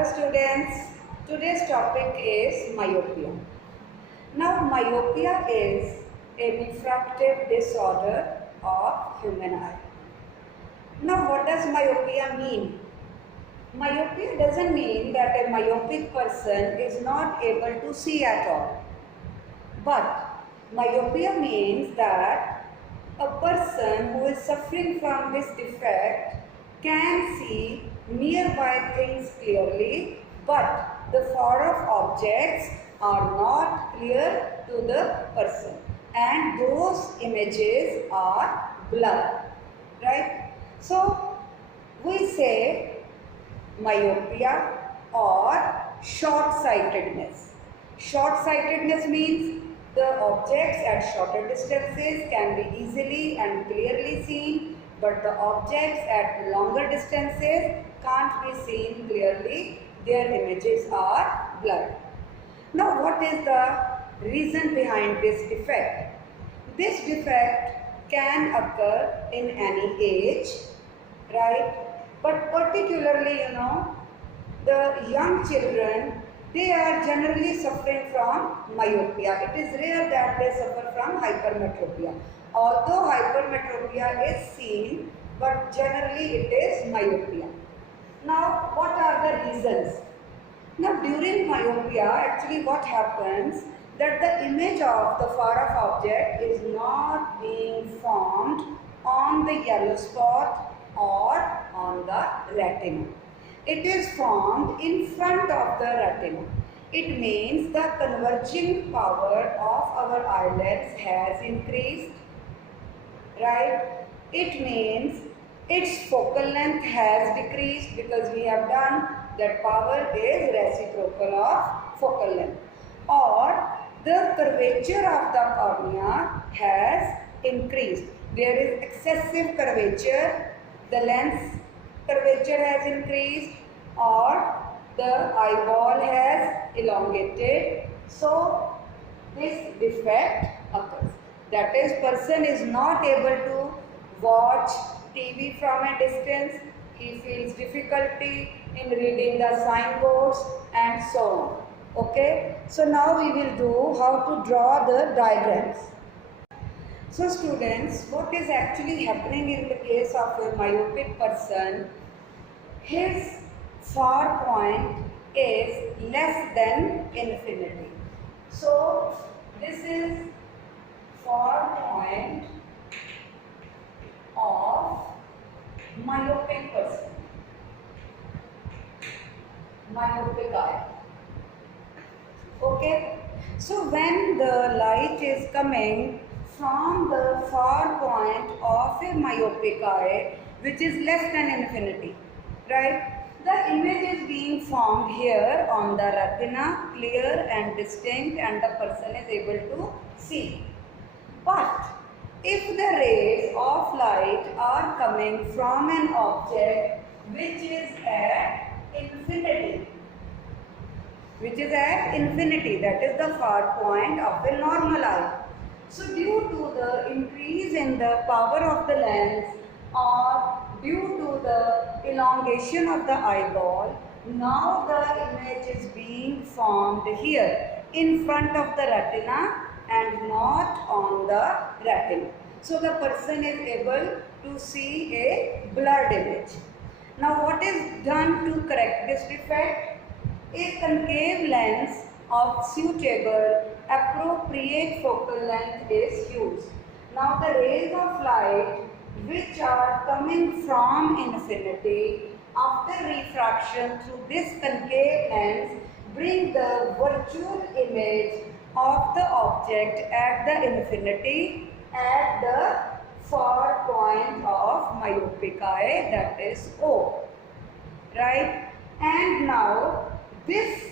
Hello students, today's topic is myopia. Now myopia is a refractive disorder of human eye. Now what does myopia mean? Myopia doesn't mean that a myopic person is not able to see at all. But myopia means that a person who is suffering from this defect can see nearby things clearly, but the far off objects are not clear to the person, and those images are blurred, right? So we say myopia or short-sightedness. Short-sightedness means the objects at shorter distances can be easily and clearly seen, but the objects at longer distances can't be seen clearly. Their images are blurred. Now, what is the reason behind this defect? This defect can occur in any age, right? But particularly, the young children, they are generally suffering from myopia. It is rare that they suffer from hypermetropia. Although hypermetropia is seen, but generally it is myopia. Now, what are the reasons? Now, during myopia, actually what happens that the image of the far off object is not being formed on the yellow spot or on the retina. It is formed in front of the retina. It means the converging power of our eyelids has increased, right? It means its focal length has decreased because we have done that power is reciprocal of focal length, or the curvature of the cornea has increased. There is excessive curvature, the lens curvature has increased, or the eyeball has elongated. So this defect occurs. That is, person is not able to watch TV from a distance. He feels difficulty in reading the signboards and so on. Okay. So now we will do how to draw the diagrams. So students, what is actually happening in the case of a myopic person? His far point is less than infinity. So this is far point of myopic person, myopic eye. Okay. So when the light is coming from the far point of a myopic eye, which is less than infinity, right? The image is being formed here on the retina, clear and distinct, and the person is able to see. But if the rays of light are coming from an object which is at infinity, that is the far point of the normal eye. So due to the increase in the power of the lens or due to the elongation of the eyeball, now the image is being formed here in front of the retina and not on the retina. So the person is able to see a blurred image. Now what is done to correct this defect? A concave lens of suitable appropriate focal length is used. Now the rays of light which are coming from infinity after refraction through this concave lens bring the virtual image of the object at the infinity at the far point of myopic eye, that is O, right? And now this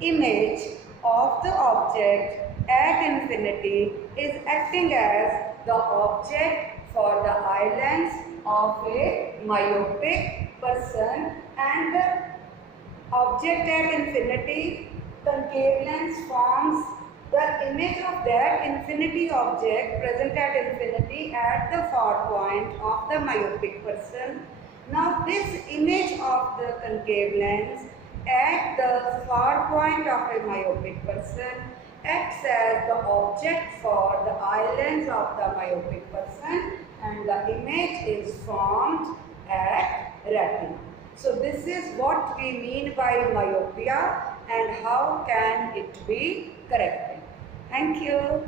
image of the object at infinity is acting as the object for the eye lens of a myopic person, and the object at infinity, concave lens, forms the image of that infinity object present at infinity at the far point of the myopic person. Now this image of the concave lens at the far point of a myopic person acts as the object for the eyelens of the myopic person, and the image is formed at retina. So this is what we mean by myopia and how can it be corrected. Thank you.